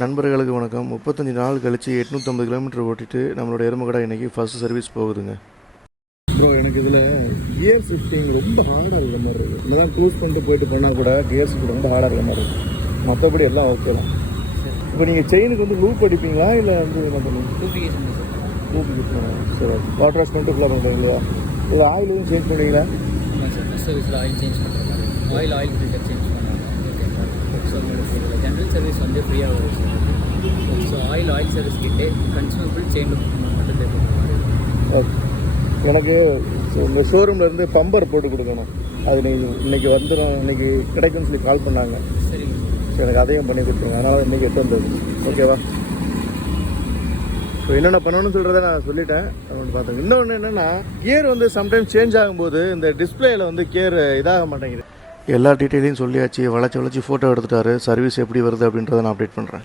நண்பர்களுக்கு வணக்கம். 35 நாள் கழிச்சு 850 கிலோமீட்டர் ஓட்டிட்டு நம்மளோட எருமகடா இன்றைக்கி ஃபஸ்ட்டு சர்வீஸ் போகுதுங்க. ப்ரோ, எனக்கு இதில் கியர் ஷிஃப்டிங் ரொம்ப ஹார்டாக இருக்கிற மாதிரி இருக்குது. இதெல்லாம் க்ளோஸ் பண்ணிட்டு போயிட்டு பண்ணால் கூட கியர் ஷிஃப்ட் ரொம்ப ஹார்டாக இருக்கிற மாதிரி இருக்குது. மற்றபடி எல்லாம் ஓகே தான். இப்போ நீங்கள் செயினுக்கு வந்து லூப் அடிப்பீங்களா இல்லை வந்து என்ன பண்ணுவீங்க? லூப் பண்ணணும். சரி, வாட்டர் வாஷ் பண்ணிட்டு ஃபுல்லாக பண்ணுறீங்க இல்லையா? இது ஆயில் எதுவும் சேஞ்ச் பண்ணுவீங்களா? ஆமாம் சார், ஃபஸ்ட் சர்வீஸில் ஆயில் சேஞ்ச் பண்ணுற மாதிரி ஆயில் ஃபில்டர் சேஞ்ச் பண்ணுவாங்க. ஸோ உங்களுக்கு ஜென்ரல் சர்வீஸ் வந்து ஃப்ரீயாக வரும் சார். ஸோ ஆயில் சர்வீஸ் கிட்டே கன்சூமபிள் செயின் மட்டும் தேவைப்படுற மாதிரி. ஓகே, எனக்கு இந்த ஷோரூம்லேருந்து பம்பர் போட்டு கொடுக்கணும். அது நீங்கள் இன்றைக்கி வந்துடும், இன்றைக்கி கிடைக்கும்னு சொல்லி கால் பண்ணாங்க. சரிங்க, சரி, எனக்கு அதையும் பண்ணி கொடுத்தீங்க. அதனால் இன்றைக்கி எட்டு வந்தது. ஓகேவா? ஸோ என்னென்ன பண்ணணும்னு சொல்கிறத நான் சொல்லிட்டேன். அப்படின்னு பார்த்தேன். இன்னொன்று என்னென்னா, கியர் வந்து சம்டைம்ஸ் சேஞ்ச் ஆகும்போது இந்த டிஸ்பிளேயில் வந்து கியர் இதாக மாட்டேங்குது. எல்லா டீட்டெயிலையும் சொல்லியாச்சு. வளைச்சி ஃபோட்டோ எடுத்துட்டாரு. சர்வீஸ் எப்படி வருது அப்படின்றத நான் அப்டேட் பண்ணுறேன்.